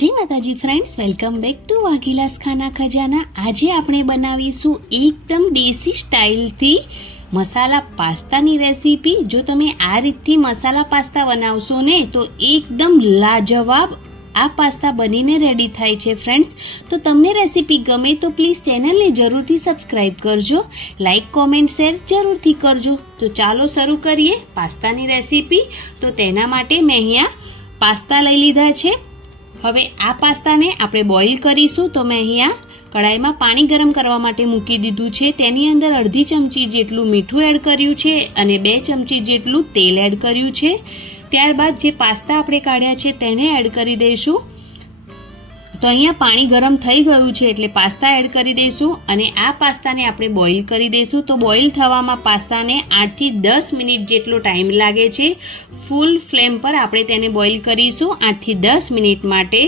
જય માતાજી friends welcome back to વાઘીલાસ ખાના ખજાના. આજે આપણે બનાવીશું એકદમ દેશી સ્ટાઇલથી મસાલા પાસ્તાની રેસીપી. જો તમે આ રીતથી મસાલા પાસ્તા બનાવશો ને, તો એકદમ લાજવાબ આ પાસ્તા બનીને રેડી થાય છે ફ્રેન્ડ્સ તો તમને રેસીપી ગમે તો પ્લીઝ ચેનલને જરૂરથી સબસ્ક્રાઈબ કરજો. લાઈક કોમેન્ટ શેર જરૂરથી કરજો. તો ચાલો શરૂ કરીએ પાસ્તાની રેસીપી. તો તેના માટે મેં અહીંયા પાસ્તા લઈ લીધા છે. હવે આ પાસ્તાને આપણે બોઇલ કરીશું તો મેં અહીંયા કઢાઈમાં પાણી ગરમ કરવા માટે મૂકી દીધું છે. તેની અંદર અડધી ચમચી જેટલું મીઠું એડ કર્યું છે અને બે ચમચી જેટલું તેલ એડ કર્યું છે. ત્યારબાદ જે પાસ્તા આપણે કાઢ્યા છે તેને એડ કરી દઈશું. તો અહીંયા પાણી ગરમ થઈ ગયું છે એટલે પાસ્તા એડ કરી દઈશું અને આ પાસ્તાને આપણે બોઇલ કરી દઈશું. તો બોઇલ થવામાં પાસ્તાને આઠથી દસ મિનિટ જેટલો ટાઈમ લાગે છે. ફૂલ ફ્લેમ પર આપણે તેને બોઇલ કરીશું આઠથી દસ મિનિટ માટે.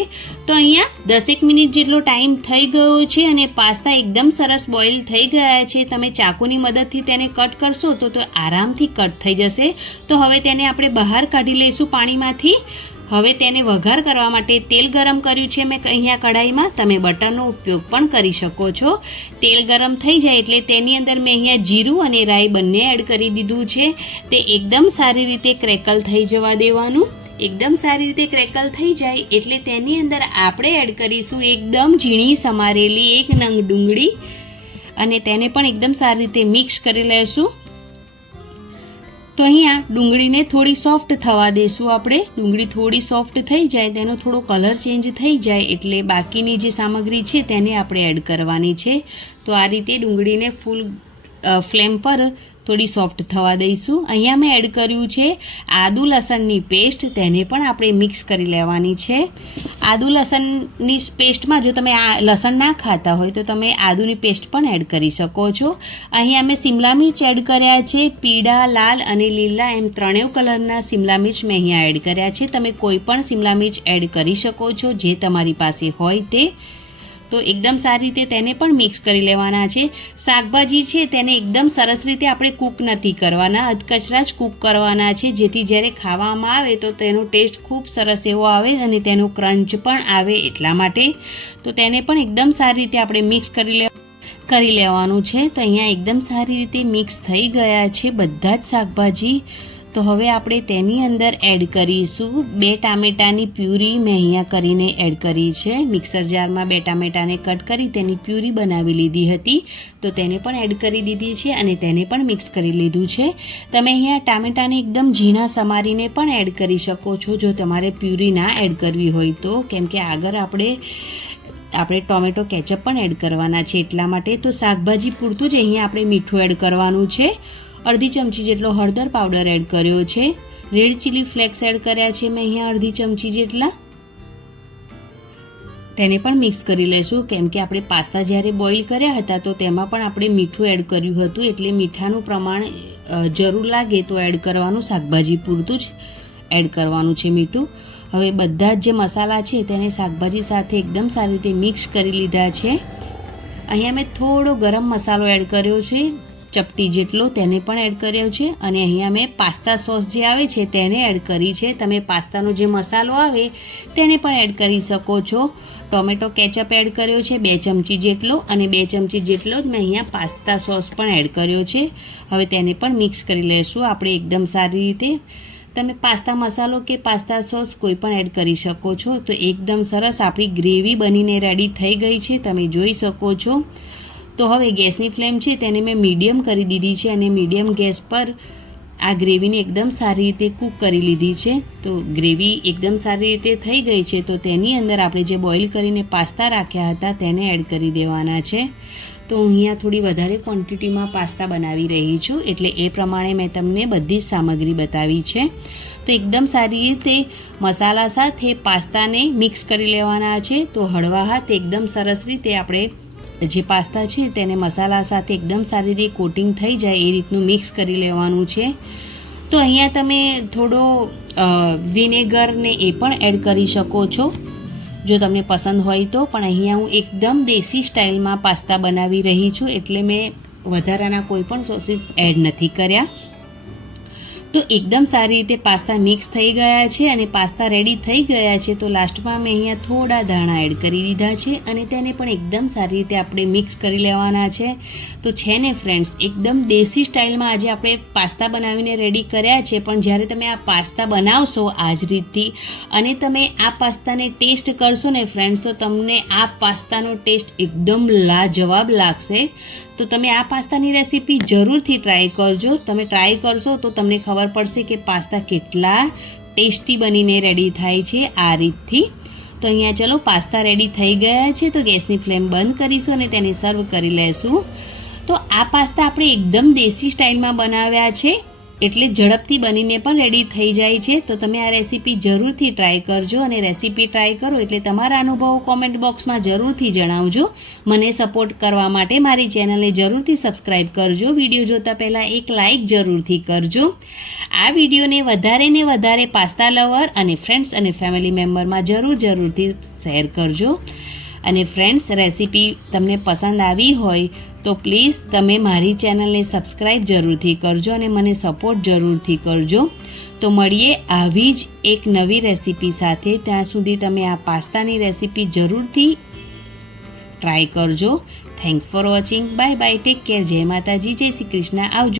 તો અહીંયા દસેક મિનિટ જેટલો ટાઈમ થઈ ગયો છે અને પાસ્તા એકદમ સરસ બોઇલ થઈ ગયા છે. તમે ચાકુની મદદથી તેને કટ કરશો તો તો આરામથી કટ થઈ જશે. તો હવે તેને આપણે બહાર કાઢી લઈશું પાણીમાંથી. હવે તેને વઘાર કરવા માટે તેલ ગરમ કર્યું છે મેં અહીંયા કઢાઈમાં. તમે બટરનો ઉપયોગ પણ કરી શકો છો. તેલ ગરમ થઈ જાય એટલે તેની અંદર મેં અહીંયા જીરું અને રાઈ બંને એડ કરી દીધું છે. તે એકદમ સારી રીતે ક્રેકલ થઈ જવા દેવાનું. એકદમ સારી રીતે ક્રેકલ થઈ જાય એટલે તેની અંદર આપણે એડ કરીશું એકદમ ઝીણી સમારેલી એક નંગ ડુંગળી. અને તેને પણ એકદમ સારી રીતે મિક્સ કરી લેશું. તો અહીંયા ડુંગળીને થોડી સોફ્ટ થવા દેશું આપણે. ડુંગળી થોડી સોફ્ટ થઈ જાય, તેનો થોડો કલર ચેન્જ થઈ જાય, એટલે બાકીની જે સામગ્રી છે તેને આપણે એડ કરવાની છે. તો આ રીતે ડુંગળીને ફૂલ ફ્લેમ પર થોડી સોફ્ટ થવા દઈશું. અહીંયા મેં એડ કર્યું છે આદુ લસણની પેસ્ટ. તેને પણ આપણે મિક્સ કરી લેવાની છે. આદુ લસણની પેસ્ટમાં જો તમે આ લસણ ના ખાતા હોય તો તમે આદુની પેસ્ટ પણ એડ કરી શકો છો. અહીંયા મેં સિમલા મિર્ચ એડ કર્યા છે, પીળા, લાલ અને લીલા એમ ત્રણેય કલરના સિમલા મિર્ચ મેં અહીંયા એડ કર્યા છે. તમે કોઈ પણ સિમલા મિર્ચ એડ કરી શકો છો, જે તમારી પાસે હોય તે. તો એકદમ સારી રીતે તેને પણ મિક્સ કરી લેવાના છે. શાકભાજી છે તેને એકદમ સરસ રીતે આપણે કૂક નથી કરવાના. અધકચરા જ કૂક કરવાના છે. જેથી જ્યારે ખાવામાં આવે તો તેનો ટેસ્ટ ખૂબ સરસ એવો આવે અને તેનો ક્રંચ પણ આવે એટલા માટે. તો તેને પણ એકદમ સારી રીતે આપણે મિક્સ કરી લે, કરી લેવાનું છે. તો અહીંયા એકદમ સારી રીતે મિક્સ થઈ ગયા છે બધા જ શાકભાજી. તો હવે આપણે તેની અંદર એડ કરીશું. બે ટામેટાની પ્યુરી મેં અહીંયા કરીને એડ કરી છે. મિક્સર જારમાં બે ટામેટાને કટ કરી તેની પ્યુરી બનાવી લીધી હતી. તો તેને પણ એડ કરી દીધી છે અને તેને પણ મિક્સ કરી લીધું છે. તમે અહીંયા ટામેટાને એકદમ ઝીણા સમારીને પણ એડ કરી શકો છો જો તમારે પ્યુરી ના એડ કરવી હોય તો. કેમ કે આગળ આપણે આપણે ટોમેટો કેચઅપ પણ એડ કરવાના છે એટલા માટે. તો શાકભાજી પૂરતું જ અહીંયા આપણે મીઠું એડ કરવાનું છે. અડધી ચમચી જેટલો હળદર પાવડર એડ કર્યો છે. રેડ ચીલી ફ્લેક્સ એડ કર્યા છે મેં અહીંયા અડધી ચમચી જેટલા. તેને પણ મિક્સ કરી લઈશું કેમ કે આપણે પાસ્તા જ્યારે બોઇલ કર્યા હતા તો તેમાં પણ આપણે મીઠું એડ કર્યું હતું. એટલે મીઠાનું પ્રમાણ જરૂર લાગે તો એડ કરવાનું, શાકભાજી પૂરતું જ એડ કરવાનું છે મીઠું. હવે બધા જ જે મસાલા છે તેને શાકભાજી સાથે એકદમ સારી રીતે મિક્સ કરી લીધા છે. અહીંયા મેં થોડો ગરમ મસાલો એડ કર્યો છે. ચપટી જેટલો તેને પણ એડ કર્યો છે અને અહીંયા મેં પાસ્તા સોસ જે આવે છે તેને એડ કરી છે. તમે પાસ્તાનો જે મસાલો આવે તેને પણ એડ કરી શકો છો. ટોમેટો કેચઅપ એડ કર્યો છે બે ચમચી જેટલો અને બે ચમચી જેટલો જ મેં અહીંયા પાસ્તા સોસ પણ એડ કર્યો છે. હવે તેને પણ મિક્સ કરી લઈશું આપણે એકદમ સારી રીતે. તમે પાસ્તા મસાલો કે પાસ્તા સોસ કોઈ પણ એડ કરી શકો છો. તો એકદમ સરસ આપણી ગ્રેવી બનીને રેડી થઈ ગઈ છે. તમે જોઈ શકો છો. તો હવે ગેસની ફ્લેમ છે તેને મેં મીડિયમ કરી દીધી છે અને મીડિયમ ગેસ પર આ ગ્રેવીને એકદમ સારી રીતે કૂક કરી લીધી છે. તો ગ્રેવી એકદમ સારી રીતે થઈ ગઈ છે તો તેની અંદર આપણે જે બોઇલ કરીને પાસ્તા રાખ્યા હતા તેને એડ કરી દેવાના છે. તો હું અહીંયા થોડી વધારે ક્વોન્ટિટીમાં પાસ્તા બનાવી રહી છું એટલે એ પ્રમાણે મેં તમને બધી જ સામગ્રી બતાવી છે. તો એકદમ સારી રીતે મસાલા સાથે પાસ્તાને મિક્સ કરી લેવાના છે. તો હળવા હાથ એકદમ સરસ રીતે આપણે જે પાસ્તા છે તેને મસાલા સાથે એકદમ સારી રીતે કોટિંગ થઈ જાય એ રીતનું મિક્સ કરી લેવાનું છે. તો અહીંયા તમે થોડો વિનેગર ને એ પણ એડ કરી શકો છો. જો તમને પસંદ હોય તો, પણ અહીંયા હું એકદમ દેશી સ્ટાઇલમાં પાસ્તા બનાવી રહી છું, એટલે મેં વધારાના કોઈ પણ સોસીસ એડ નથી કર્યા. તો એકદમ સારી રીતે પાસ્તા મિક્સ થઈ ગયા છે અને પાસ્તા રેડી થઈ ગયા છે, તો લાસ્ટમાં મેં અહીંયા થોડા ધાણા એડ કરી દીધા છે અને તેને પણ એકદમ સારી રીતે આપણે મિક્સ કરી લેવાના છે. તો છે ને ફ્રેન્ડ્સ એકદમ દેશી સ્ટાઇલમાં આજે આપણે પાસ્તા બનાવીને રેડી કર્યા છે, પણ જ્યારે તમે આ પાસ્તા બનાવશો આ જ રીતથી અને તમે આ પાસ્તાને ટેસ્ટ કરશો ને ફ્રેન્ડ્સ તો તમને આ પાસ્તાનો ટેસ્ટ એકદમ લાજવાબ લાગશે. તો તમે આ પાસ્તાની રેસીપી જરૂરથી ટ્રાય કરજો. તમે ટ્રાય કરશો તો તમને ખબર પડશે કે પાસ્તા કેટલા ટેસ્ટી બનીને રેડી થાય છે આ રીતથી. તો અહીંયા ચલો, પાસ્તા રેડી થઈ ગયા છે. તો ગેસની ફ્લેમ બંધ કરીશું અને તેને સર્વ કરી લેશું. તો આ પાસ્તા આપણે એકદમ દેશી સ્ટાઇલમાં બનાવ્યા છે. એટલે ઝડપથી બનીને પણ રેડી થઈ જાય છે. તો તમે આ રેસીપી જરૂરથી ટ્રાય કરજો અને રેસીપી ટ્રાય કરો એટલે તમારા અનુભવો કોમેન્ટ બોક્સમાં જરૂરથી જણાવજો. મને સપોર્ટ કરવા માટે મારી ચેનલને જરૂરથી સબસ્ક્રાઈબ કરજો. વીડિયો જોતા પહેલાં એક લાઇક જરૂરથી કરજો. આ વિડીયોને વધારે ને વધારે પાસ્તા લવર અને ફ્રેન્ડ્સ અને ફેમિલી મેમ્બરમાં જરૂર જરૂરથી શેર કરજો. અને ફ્રેન્ડ્સ રેસીપી તમને પસંદ આવી હોય તો પ્લીઝ તમે મારી ચેનલને સબસ્ક્રાઈબ જરૂરથી કરજો અને મને સપોર્ટ જરૂરથી કરજો. તો મળીએ આવી જ એક નવી રેસીપી સાથે. ત્યાં સુધી તમે આ પાસ્તાની રેસીપી જરૂરથી ટ્રાય કરજો. Thanks for watching bye bye take care જય માતાજી. જય શ્રી કૃષ્ણ. આવજો.